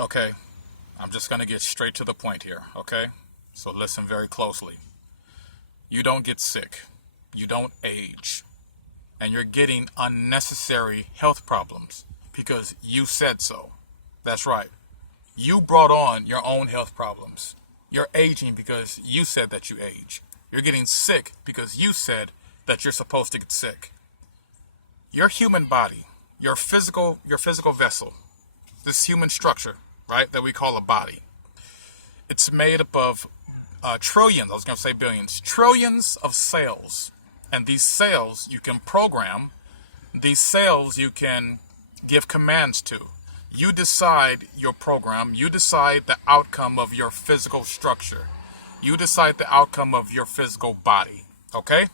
Okay, I'm just going to get straight to the point here, okay? So listen very closely. You don't get sick, you don't age, and you're getting unnecessary health problems because you said so. That's right. You brought on your own health problems. You're aging because you said that you age. You're getting sick because you said that you're supposed to get sick. Your human body, your physical vessel, this human structure, right, that we call a body, it's made up of trillions, I was going to say billions, trillions of cells. And these cells you can program, these cells you can give commands to. You decide your program, you decide the outcome of your physical structure. You decide the outcome of your physical body, okay?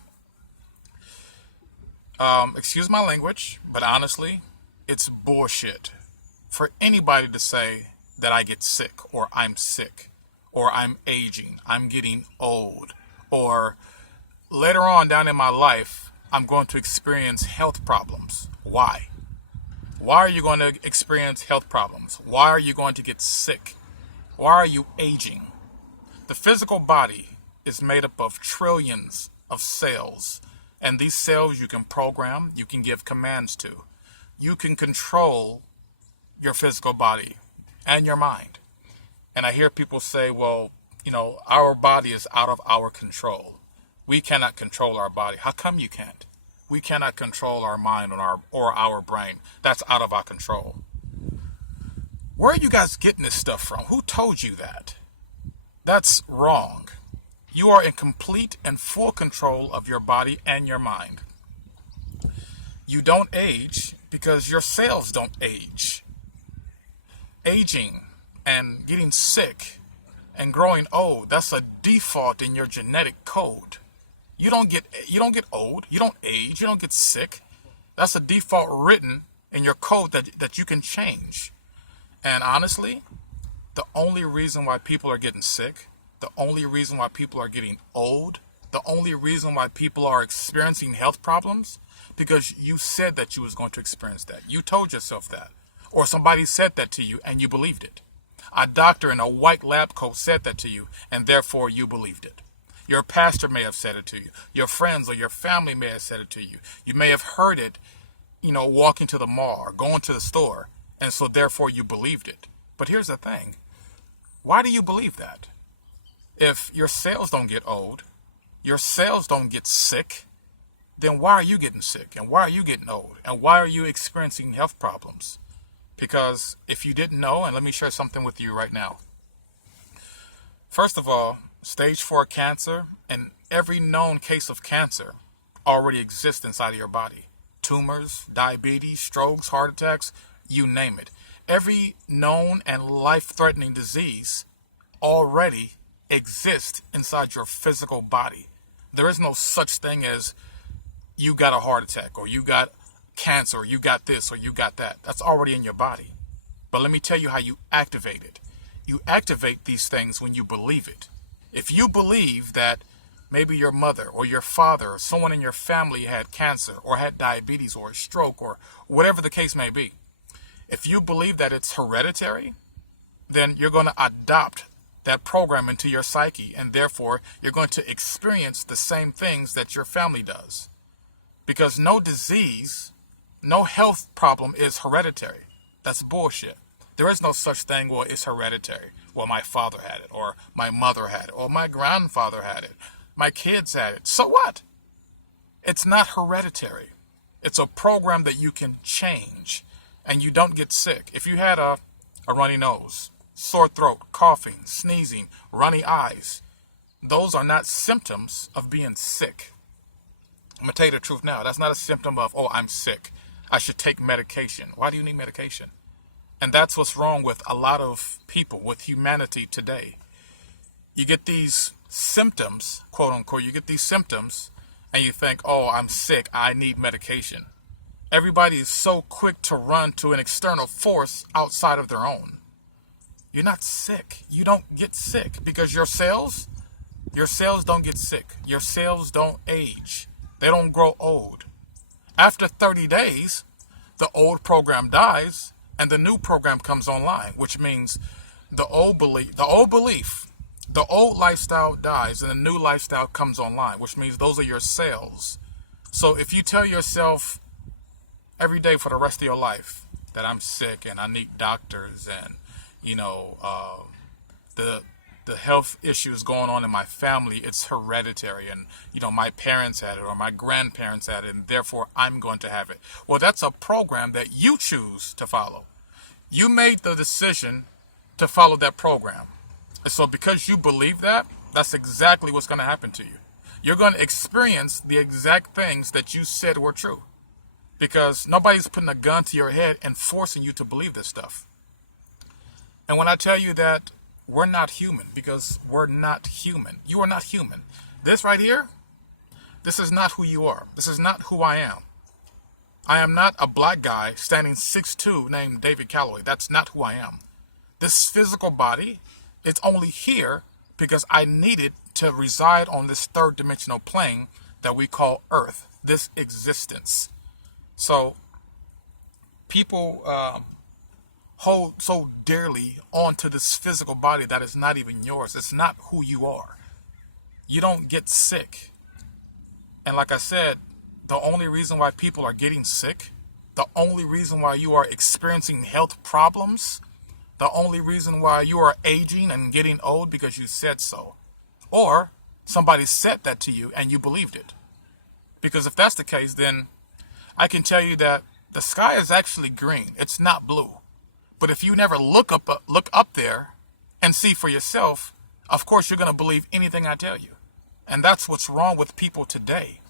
Excuse my language, but honestly, it's bullshit for anybody to say that I get sick, or I'm sick, or I'm aging, I'm getting old, or later on down in my life, I'm going to experience health problems. Why? Why are you going to experience health problems? Why are you going to get sick? Why are you aging? The physical body is made up of trillions of cells, and these cells you can program, you can give commands to. You can control your physical body and your mind. And I hear people say, well, our body is out of our control. We cannot control our body. How come you can't? We cannot control our mind or our brain. That's out of our control. Where are you guys getting this stuff from? Who told you that? That's wrong. You are in complete and full control of your body and your mind. You don't age because your cells don't age. Aging and getting sick and growing old, that's a default in your genetic code. You don't get old, you don't age, you don't get sick. That's a default written in your code that you can change. And honestly, the only reason why people are getting sick, the only reason why people are getting old, the only reason why people are experiencing health problems, because you said that you was going to experience that. You told yourself that. Or somebody said that to you and you believed it. A doctor in a white lab coat said that to you and therefore you believed it. Your pastor may have said it to you. Your friends or your family may have said it to you. You may have heard it, walking to the mall or going to the store. And so therefore you believed it. But here's the thing. Why do you believe that? If your cells don't get old, your cells don't get sick, then why are you getting sick? And why are you getting old? And why are you experiencing health problems? Because if you didn't know, and let me share something with you right now. First of all, stage 4 cancer and every known case of cancer already exists inside of your body. Tumors, diabetes, strokes, heart attacks, you name it. Every known and life-threatening disease already exists inside your physical body. There is no such thing as you got a heart attack or you got cancer or you got this or you got that. That's already in your body. But let me tell you how you activate it. You activate these things when you believe it. If you believe that maybe your mother or your father or someone in your family had cancer or had diabetes or a stroke or whatever the case may be, if you believe that it's hereditary, then you're going to adopt that program into your psyche, and therefore you're going to experience the same things that your family does. Because no disease, no health problem is hereditary. That's bullshit. There is no such thing, well, it's hereditary. Well, my father had it, or my mother had it, or my grandfather had it, my kids had it. So what? It's not hereditary. It's a program that you can change, and you don't get sick. If you had a runny nose, sore throat, coughing, sneezing, runny eyes, those are not symptoms of being sick. I'm going to tell you the truth now. That's not a symptom of, oh, I'm sick. I should take medication. Why do you need medication? And that's what's wrong with a lot of people, with humanity today. You get these symptoms, quote unquote, you get these symptoms and you think, oh, I'm sick, I need medication. Everybody is so quick to run to an external force outside of their own. You're not sick. You don't get sick because your cells don't get sick. Your cells don't age. They don't grow old. After 30 days, the old program dies and the new program comes online, which means the old lifestyle dies and the new lifestyle comes online, which means those are your cells. So if you tell yourself every day for the rest of your life that I'm sick and I need doctors, and the health issues going on in my family, it's hereditary, and my parents had it or my grandparents had it, and therefore I'm going to have it. Well, that's a program that you choose to follow. You made the decision to follow that program. And so because you believe that, that's exactly what's going to happen to you. You're going to experience the exact things that you said were true, because nobody's putting a gun to your head and forcing you to believe this stuff. And when I tell you that we're not human, because we're not human, you are not human. This right here, this is not who you are. This is not who I am. I am not a black guy standing 6'2" named David Calloway. That's not who I am. This physical body is only here because I needed to reside on this third dimensional plane that we call Earth, this existence. So people hold so dearly onto this physical body that is not even yours. It's not who you are. You don't get sick. And like I said, the only reason why people are getting sick, the only reason why you are experiencing health problems, the only reason why you are aging and getting old, because you said so. Or somebody said that to you and you believed it. Because if that's the case, then I can tell you that the sky is actually green. It's not blue. But if you never look up there and see for yourself, of course you're going to believe anything I tell you. And that's what's wrong with people today.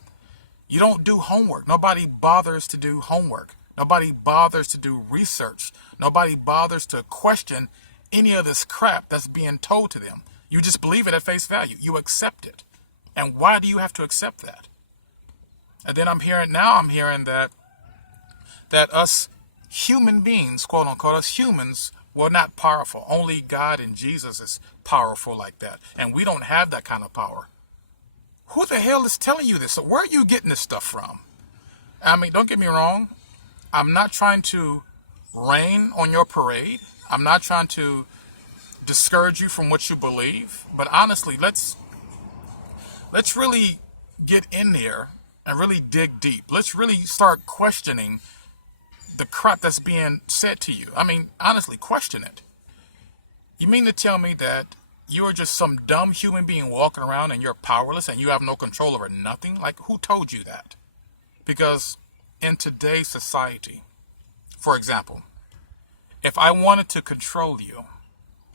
You don't do homework. Nobody bothers to do homework. Nobody bothers to do research. Nobody bothers to question any of this crap that's being told to them. You just believe it at face value. You accept it. And why do you have to accept that? And then I'm hearing that us human beings, quote unquote, us humans, we're not powerful. Only God and Jesus is powerful like that. And we don't have that kind of power. Who the hell is telling you this? So where are you getting this stuff from? I mean, don't get me wrong. I'm not trying to rain on your parade. I'm not trying to discourage you from what you believe. But honestly, let's really get in there and really dig deep. Let's really start questioning the crap that's being said to you. I mean, honestly, question it. You mean to tell me that you're just some dumb human being walking around and you're powerless and you have no control over nothing? Like, who told you that? Because in today's society, for example, if I wanted to control you,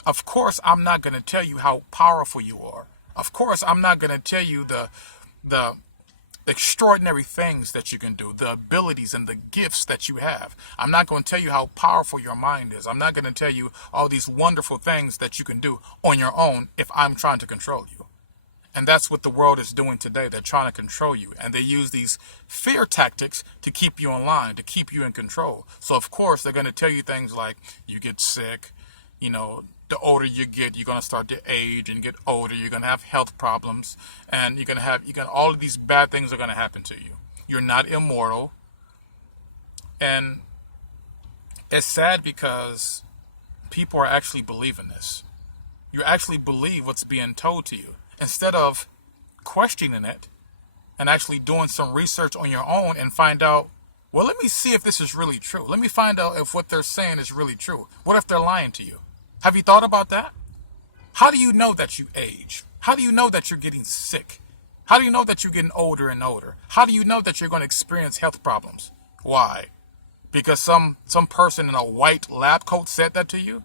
of course I'm not going to tell you how powerful you are. Of course I'm not going to tell you the extraordinary things that you can do, the abilities and the gifts that you have. I'm not going to tell you how powerful your mind is. I'm not going to tell you all these wonderful things that you can do on your own if I'm trying to control you. And that's what the world is doing today. They're trying to control you. And they use these fear tactics to keep you in line, to keep you in control. So, of course, they're going to tell you things like you get sick, the older you get, you're going to start to age and get older. You're going to have health problems, and all of these bad things are going to happen to you. You're not immortal. And it's sad because people are actually believing this. You actually believe what's being told to you instead of questioning it and actually doing some research on your own and find out, well, let me see if this is really true. Let me find out if what they're saying is really true. What if they're lying to you? Have you thought about that? How do you know that you age? How do you know that you're getting sick? How do you know that you're getting older and older? How do you know that you're going to experience health problems? Why? Because some person in a white lab coat said that to you?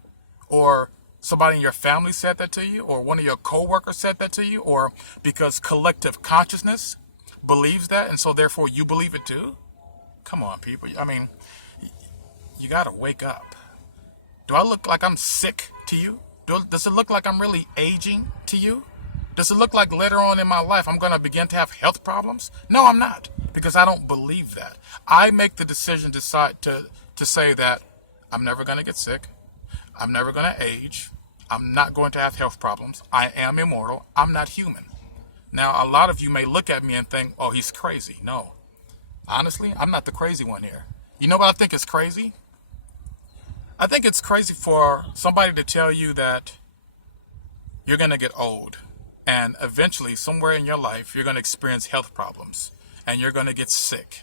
Or somebody in your family said that to you? Or one of your coworkers said that to you? Or because collective consciousness believes that and so therefore you believe it too? Come on, people. I mean, you got to wake up. Do I look like I'm sick to you? Does it look like I'm really aging to you? Does it look like later on in my life I'm going to begin to have health problems? No, I'm not, because I don't believe that. I make the decision to say that I'm never going to get sick. I'm never going to age. I'm not going to have health problems. I am immortal. I'm not human. Now, a lot of you may look at me and think, oh, he's crazy. No. Honestly, I'm not the crazy one here. You know what I think is crazy? I think it's crazy for somebody to tell you that you're going to get old and eventually somewhere in your life you're going to experience health problems and you're going to get sick.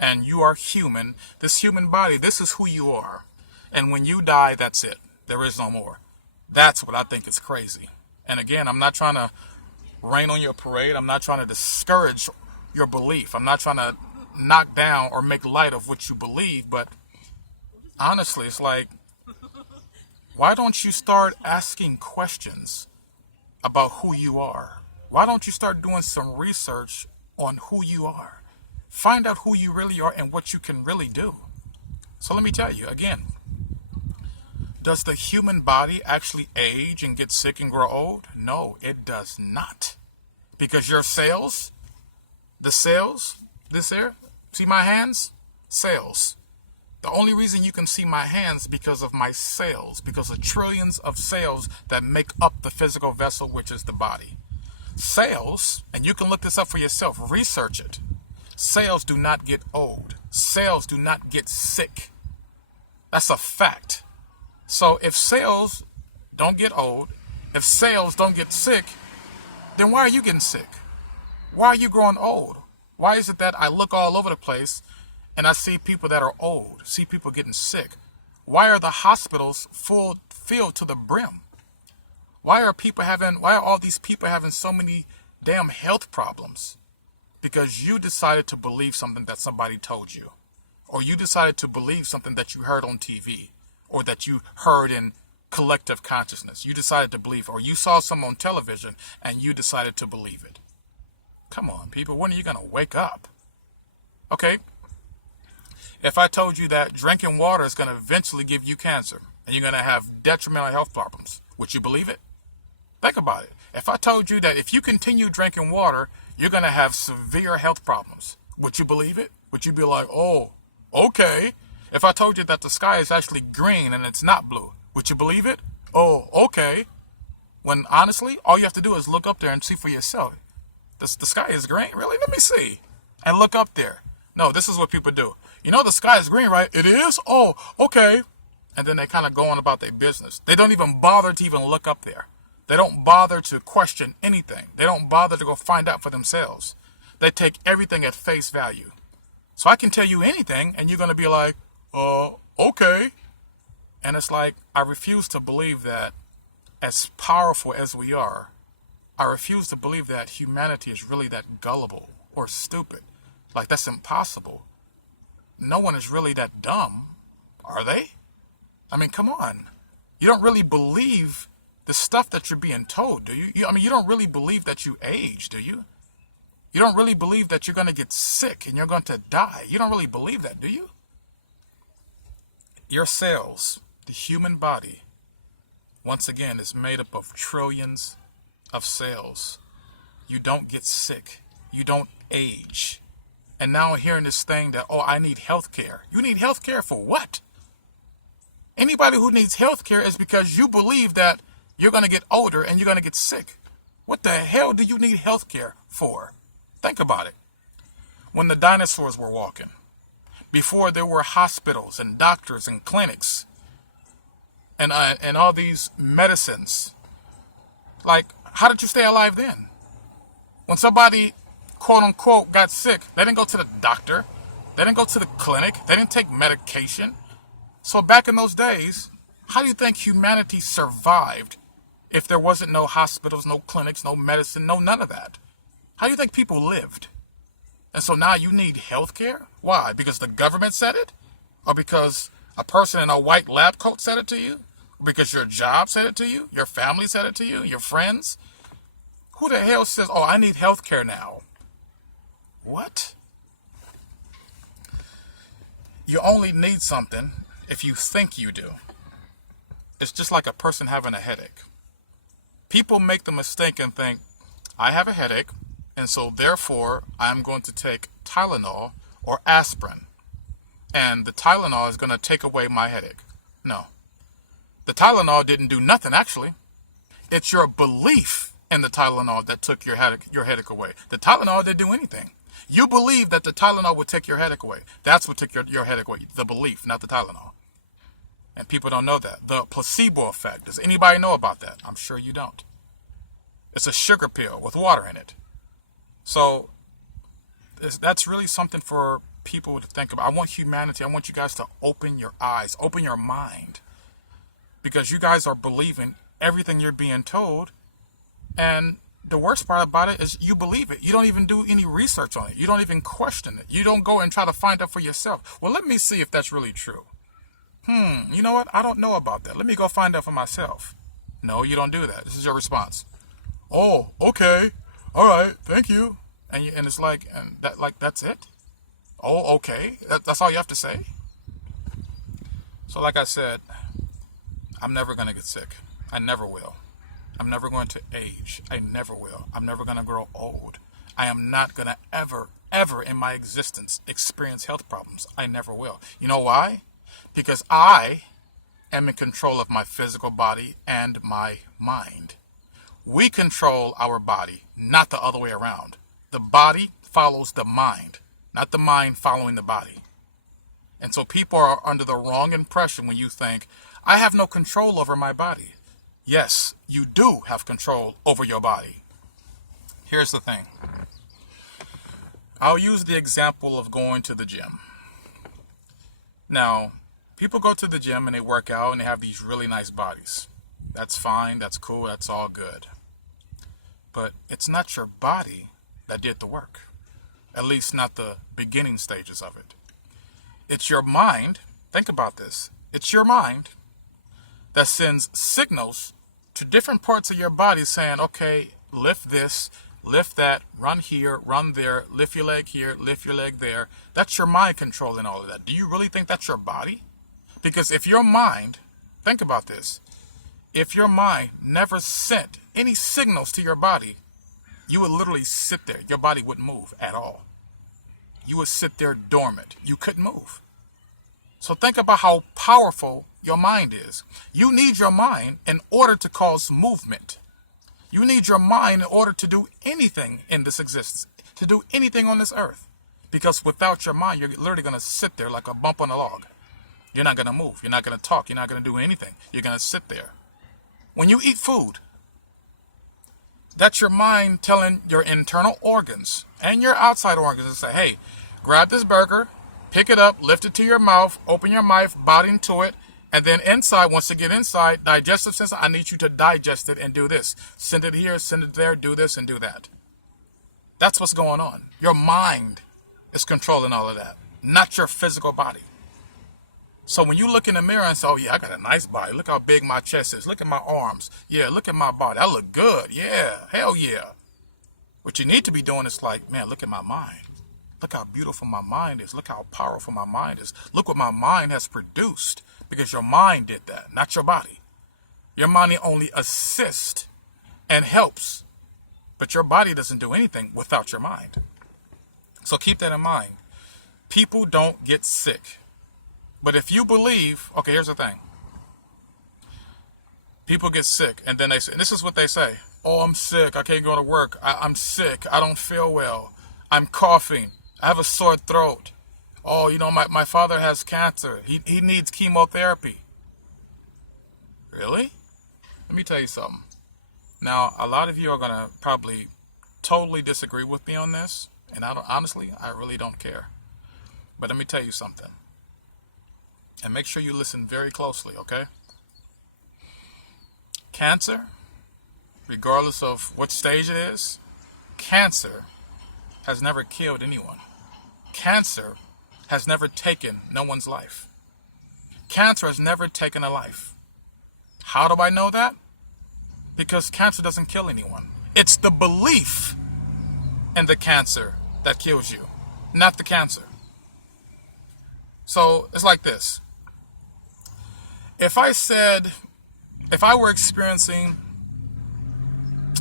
And you are human. This human body, this is who you are. And when you die, that's it. There is no more. That's what I think is crazy. And again, I'm not trying to rain on your parade. I'm not trying to discourage your belief. I'm not trying to knock down or make light of what you believe. But honestly, it's like, why don't you start asking questions about who you are? Why don't you start doing some research on who you are? Find out who you really are and what you can really do. So let me tell you again, does the human body actually age and get sick and grow old? No, it does not. Because your cells, the cells, this here, see my hands? Cells. The only reason you can see my hands because of my cells, because of trillions of cells that make up the physical vessel, which is the body. Cells, and you can look this up for yourself, research it. Cells do not get old. Cells do not get sick. That's a fact. So if cells don't get old, if cells don't get sick, then why are you getting sick? Why are you growing old? Why is it that I look all over the place and I see people that are old, see people getting sick? Why are the hospitals filled to the brim? Why are all these people having so many damn health problems? Because you decided to believe something that somebody told you. Or you decided to believe something that you heard on TV. Or that you heard in collective consciousness. You decided to believe, or you saw something on television and you decided to believe it. Come on, people, when are you going to wake up? Okay, if I told you that drinking water is going to eventually give you cancer and you're going to have detrimental health problems, would you believe it? Think about it. If I told you that if you continue drinking water, you're going to have severe health problems, would you believe it? Would you be like, oh, okay? If I told you that the sky is actually green and it's not blue, would you believe it? Oh, okay. When honestly, all you have to do is look up there and see for yourself. The sky is green? Really? Let me see. And look up there. No, this is what people do. You know the sky is green, right? It is? Oh, okay. And then they kind of go on about their business. They don't even bother to even look up there. They don't bother to question anything. They don't bother to go find out for themselves. They take everything at face value. So I can tell you anything and you're going to be like, okay. And it's like, I refuse to believe that as powerful as we are, I refuse to believe that humanity is really that gullible or stupid. Like, that's impossible. No one is really that dumb, are they? I mean, come on. You don't really believe the stuff that you're being told, do you? You don't really believe that you age, do you? You don't really believe that you're going to get sick and you're going to die. You don't really believe that, do you? Your cells, the human body, once again, is made up of trillions of cells. You don't get sick. You don't age. And now I'm hearing this thing that, oh, I need health care. You need health care for what? Anybody who needs health care is because you believe that you're going to get older and you're going to get sick. What the hell do you need health care for? Think about it. When the dinosaurs were walking, before there were hospitals and doctors and clinics and all these medicines, like, how did you stay alive then? When somebody, quote unquote, got sick, they didn't go to the doctor. They didn't go to the clinic. They didn't take medication. So back in those days, how do you think humanity survived if there wasn't no hospitals, no clinics, no medicine, no none of that? How do you think people lived? And so now you need health care? Why? Because the government said it? Or because a person in a white lab coat said it to you? Or because your job said it to you? Your family said it to you? Your friends? Who the hell says, oh, I need health care now? What? You only need something if you think you do. It's just like a person having a headache. People make the mistake and think, I have a headache, and so therefore I'm going to take Tylenol or aspirin, and the Tylenol is going to take away my headache. No. The Tylenol didn't do nothing, actually. It's your belief in the Tylenol that took your headache away. The Tylenol didn't do anything. You believe that the Tylenol would take your headache away. That's what took your headache away. The belief, not the Tylenol. And people don't know that. The placebo effect. Does anybody know about that? I'm sure you don't. It's a sugar pill with water in it. So that's really something for people to think about. I want humanity. I want you guys to open your eyes, open your mind. Because you guys are believing everything you're being told. And the worst part about it is you believe it. You don't even do any research on it. You don't even question it. You don't go and try to find out for yourself. Well, let me see if that's really true. You know what? I don't know about that. Let me go find out for myself. No, you don't do that. This is your response. Oh, okay. All right. Thank you. And it's like, and that, like, that's it. Oh, okay. That's all you have to say. So like I said, I'm never going to get sick. I never will. I'm never going to age. I never will. I'm never going to grow old. I am not going to ever in my existence experience health problems. I never will. You know why? Because I am in control of my physical body and my mind. We control our body, not the other way around. The body follows the mind, not the mind following the body. And so people are under the wrong impression when you think, I have no control over my body. Yes, you do have control over your body. Here's the thing. I'll use the example of going to the gym. Now, people go to the gym and they work out and they have these really nice bodies. That's fine, that's cool, that's all good. But it's not your body that did the work. At least not the beginning stages of it. It's your mind. Think about this. It's your mind that sends signals to different parts of your body saying, okay, lift this, lift that, run here, run there, lift your leg here, lift your leg there. That's your mind controlling all of that. Do you really think that's your body? Because if your mind, think about this, if your mind never sent any signals to your body, you would literally sit there. Your body wouldn't move at all. You would sit there dormant. You couldn't move. So think about how powerful your mind is. You need your mind in order to cause movement. You need your mind in order to do anything in this existence, to do anything on this earth. Because without your mind, you're literally going to sit there like a bump on a log. You're not going to move. You're not going to talk. You're not going to do anything. You're going to sit there. When you eat food, that's your mind telling your internal organs and your outside organs to say, hey, grab this burger, pick it up, lift it to your mouth, open your mouth, bite into it, and then inside, once you get inside, digestive system, I need you to digest it and do this. Send it here, send it there, do this and do that. That's what's going on. Your mind is controlling all of that, not your physical body. So when you look in the mirror and say, oh yeah, I got a nice body. Look how big my chest is. Look at my arms. Yeah, look at my body. I look good. Yeah, hell yeah. What you need to be doing is like, man, look at my mind. Look how beautiful my mind is. Look how powerful my mind is. Look what my mind has produced. Because your mind did that, not your body. Your mind only assists and helps. But your body doesn't do anything without your mind. So keep that in mind. People don't get sick. But if you believe, okay, here's the thing. People get sick and then they say, and this is what they say. Oh, I'm sick. I can't go to work. I'm sick. I don't feel well. I'm coughing. I have a sore throat. Oh, you know, my father has cancer. He needs chemotherapy. Really? Let me tell you something. Now, a lot of you are going to probably totally disagree with me on this. And honestly, I really don't care. But let me tell you something. And make sure you listen very closely, okay? Cancer, regardless of what stage it is, cancer has never killed anyone. Cancer has never taken no one's life. Cancer has never taken a life. How do I know that? Because cancer doesn't kill anyone. It's the belief in the cancer that kills you, not the cancer. So it's like this. If I were experiencing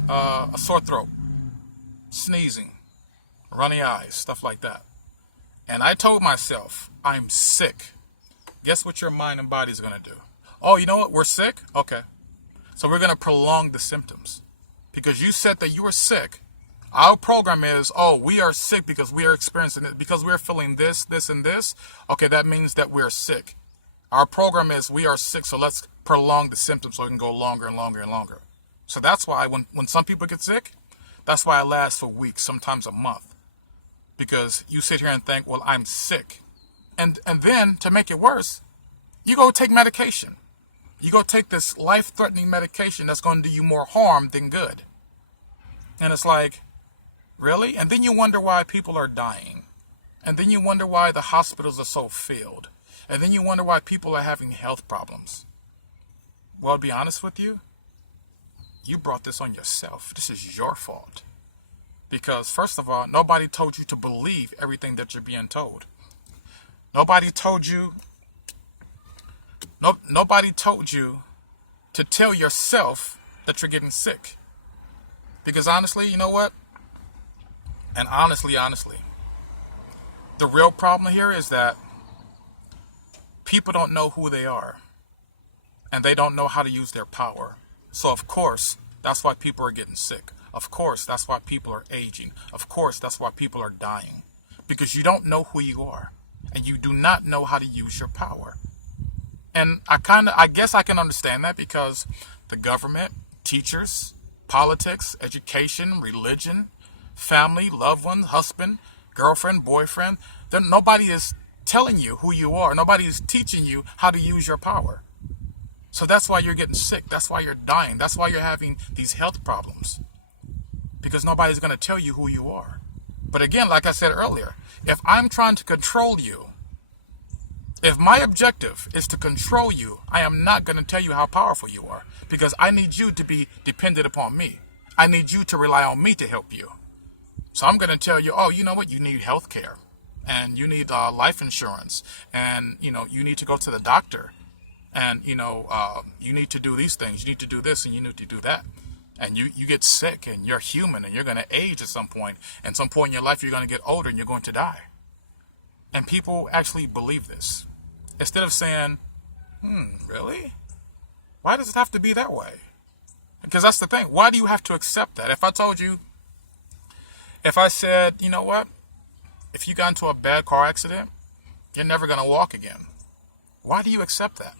a sore throat, sneezing, runny eyes, stuff like that, and I told myself, I'm sick, guess what your mind and body is going to do? Oh, you know what? We're sick? Okay. So we're going to prolong the symptoms. Because you said that you were sick. Our program is, oh, we are sick because we are experiencing it, because we're feeling this, this, and this. Okay, that means that we're sick. Our program is we are sick, so let's prolong the symptoms so it can go longer and longer and longer. So that's why when some people get sick, that's why it lasts for weeks, sometimes a month. Because you sit here and think, well, I'm sick. And then to make it worse, you go take medication. You go take this life-threatening medication that's going to do you more harm than good. And it's like, really? And then you wonder why people are dying. And then you wonder why the hospitals are so filled. And then you wonder why people are having health problems. Well, to be honest with you, you brought this on yourself. This is your fault. Because first of all, nobody told you to believe everything that you're being told. Nobody told you to tell yourself that you're getting sick. Because honestly, you know what? And honestly, the real problem here is that people don't know who they are. And they don't know how to use their power. So of course, that's why people are getting sick. Of course, that's why people are aging. Of course, that's why people are dying. Because you don't know who you are. And you do not know how to use your power. And I guess I can understand that because the government, teachers, politics, education, religion, family, loved ones, husband, girlfriend, boyfriend, then nobody is telling you who you are. Nobody is teaching you how to use your power. So that's why you're getting sick. That's why you're dying. That's why you're having these health problems. Because nobody's going to tell you who you are. But again, like I said earlier, if I'm trying to control you, if my objective is to control you, I am not going to tell you how powerful you are. Because I need you to be dependent upon me. I need you to rely on me to help you. So I'm going to tell you, oh, you know what? You need health care. And you need life insurance. And, you need to go to the doctor. And, you need to do these things. You need to do this and you need to do that. And you get sick and you're human and you're going to age at some point. And some point in your life, you're going to get older and you're going to die. And people actually believe this. Instead of saying, really? Why does it have to be that way? Because that's the thing. Why do you have to accept that? If I said, you know what? If you got into a bad car accident, you're never going to walk again. Why do you accept that?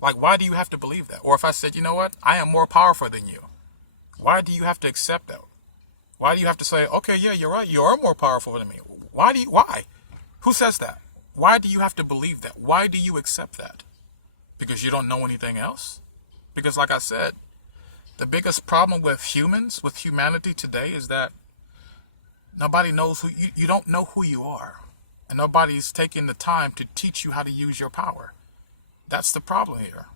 Like, why do you have to believe that? Or if I said, you know what? I am more powerful than you. Why do you have to accept that? Why do you have to say, okay, yeah, you're right. You are more powerful than me. Why? Who says that? Why do you have to believe that? Why do you accept that? Because you don't know anything else? Because like I said, the biggest problem with humans, with humanity today is that nobody knows who you don't know who you are. And nobody's taking the time to teach you how to use your power. That's the problem here.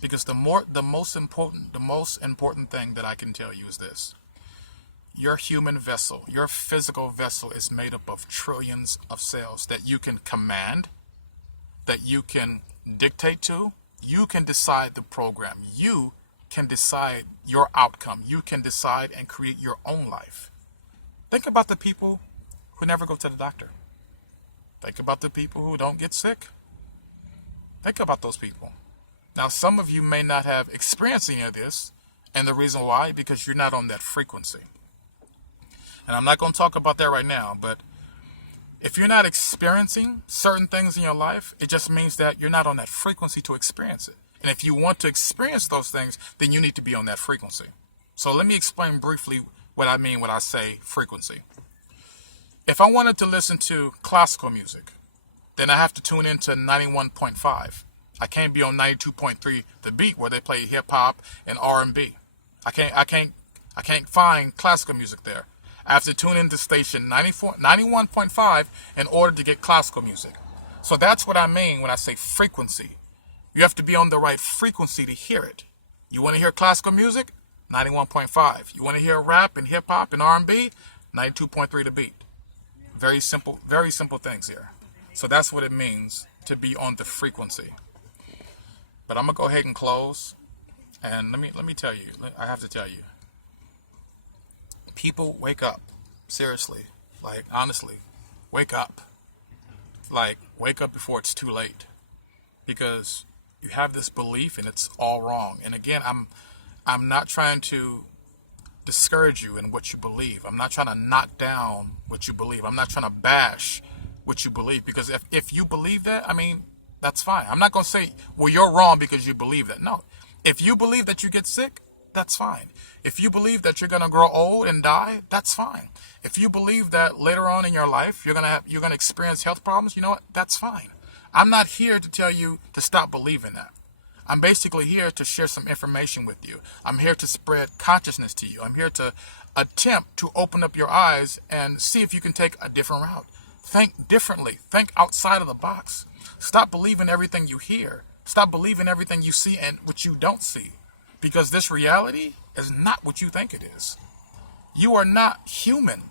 Because the most important thing that I can tell you is this. Your human vessel, your physical vessel is made up of trillions of cells that you can command, that you can dictate to. You can decide the program. You can decide your outcome. You can decide and create your own life. Think about the people who never go to the doctor. Think about the people who don't get sick. Think about those people. Now, some of you may not have experienced any of this, and the reason why, because you're not on that frequency. And I'm not going to talk about that right now, but if you're not experiencing certain things in your life, it just means that you're not on that frequency to experience it. And if you want to experience those things, then you need to be on that frequency. So let me explain briefly what I mean when I say frequency. If I wanted to listen to classical music, then I have to tune into 91.5. I can't be on 92.3 The Beat where they play hip hop and R&B. I can't find classical music there. I have to tune into station 91.5 in order to get classical music. So that's what I mean when I say frequency. You have to be on the right frequency to hear it. You want to hear classical music? 91.5. You want to hear rap and hip hop and R&B? 92.3 The Beat. Very simple things here. So that's what it means to be on the frequency. But I'm going to go ahead and close. And let me tell you, I have to tell you. People, wake up. Seriously. Like, honestly, wake up. Like, wake up before it's too late. Because you have this belief and it's all wrong. And again, I'm not trying to discourage you in what you believe. I'm not trying to knock down what you believe. I'm not trying to bash what you believe. Because if you believe that, I mean, That's fine. I'm not going to say, well, you're wrong because you believe that. No. If you believe that you get sick, that's fine. If you believe that you're going to grow old and die, that's fine. If you believe that later on in your life you're going to experience health problems, you know what? That's fine. I'm not here to tell you to stop believing that. I'm basically here to share some information with you. I'm here to spread consciousness to you. I'm here to attempt to open up your eyes and see if you can take a different route. Think differently. Think outside of the box. Stop believing everything you hear. Stop believing everything you see and what you don't see. Because this reality is not what you think it is. You are not human.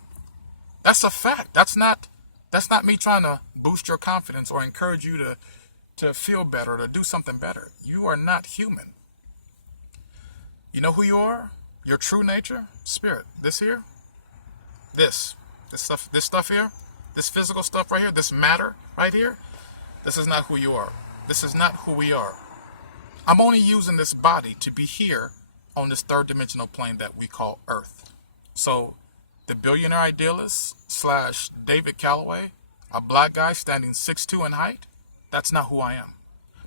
That's a fact. That's not me trying to boost your confidence or encourage you to feel better or to do something better. You are not human. You know who you are? Your true nature? Spirit. This here? This stuff here? This physical stuff right here? This matter right here? This is not who you are. This is not who we are. I'm only using this body to be here on this third dimensional plane that we call Earth. So the billionaire idealist / David Calloway, a black guy standing 6'2" in height, that's not who I am.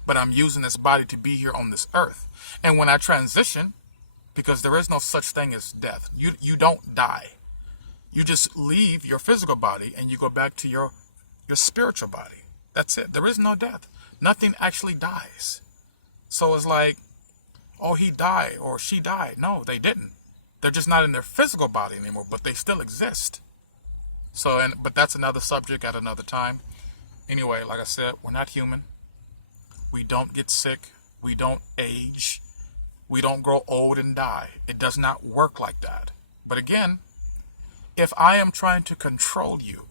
But I'm using this body to be here on this earth. And when I transition, because there is no such thing as death, you don't die. You just leave your physical body and you go back to your spiritual body. That's it. There is no death. Nothing actually dies. So it's like, oh, he died or she died. No, they didn't. They're just not in their physical body anymore, but they still exist. But that's another subject at another time. Anyway, like I said, we're not human. We don't get sick. We don't age. We don't grow old and die. It does not work like that. But again, if I am trying to control you,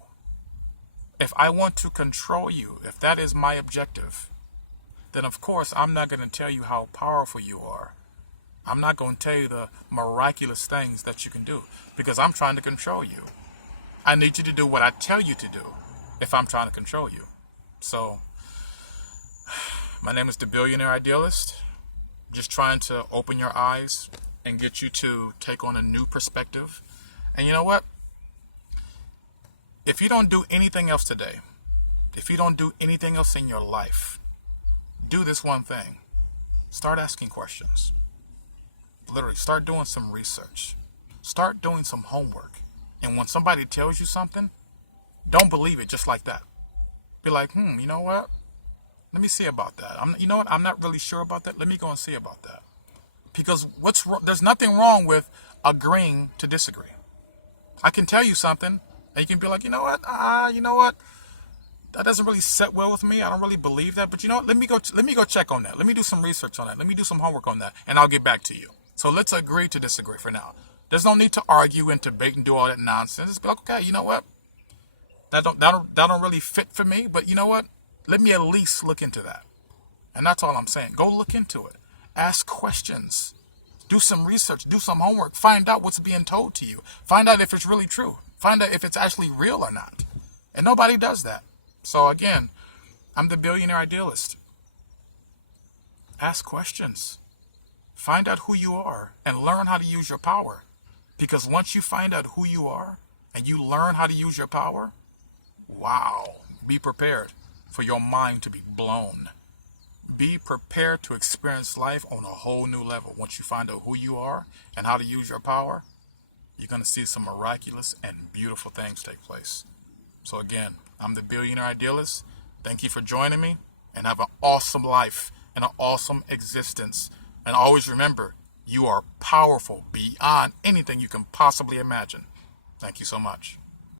if I want to control you, if that is my objective, then of course I'm not going to tell you how powerful you are. I'm not going to tell you the miraculous things that you can do because I'm trying to control you. I need you to do what I tell you to do if I'm trying to control you. So, my name is the Billionaire Idealist. Just trying to open your eyes and get you to take on a new perspective. And you know what? If you don't do anything else today, if you don't do anything else in your life, do this one thing. Start asking questions. Literally, start doing some research. Start doing some homework. And when somebody tells you something, don't believe it just like that. Be like, you know what? Let me see about that. You know what? I'm not really sure about that. Let me go and see about that. Because there's nothing wrong with agreeing to disagree. I can tell you something, and you can be like, you know what? That doesn't really set well with me. I don't really believe that. But you know what? Let me go check on that. Let me do some research on that. Let me do some homework on that, and I'll get back to you. So let's agree to disagree for now. There's no need to argue and debate and do all that nonsense. Just be like, okay, you know what? That don't really fit for me. But you know what? Let me at least look into that. And that's all I'm saying. Go look into it. Ask questions. Do some research. Do some homework. Find out what's being told to you. Find out if it's really true. Find out if it's actually real or not. And nobody does that. So again, I'm the Billionaire Idealist. Ask questions. Find out who you are and learn how to use your power. Because once you find out who you are and you learn how to use your power, wow, be prepared for your mind to be blown. Be prepared to experience life on a whole new level. Once you find out who you are and how to use your power, you're going to see some miraculous and beautiful things take place. So again, I'm the Billionaire Idealist. Thank you for joining me, and have an awesome life and an awesome existence. And always remember, you are powerful beyond anything you can possibly imagine. Thank you so much.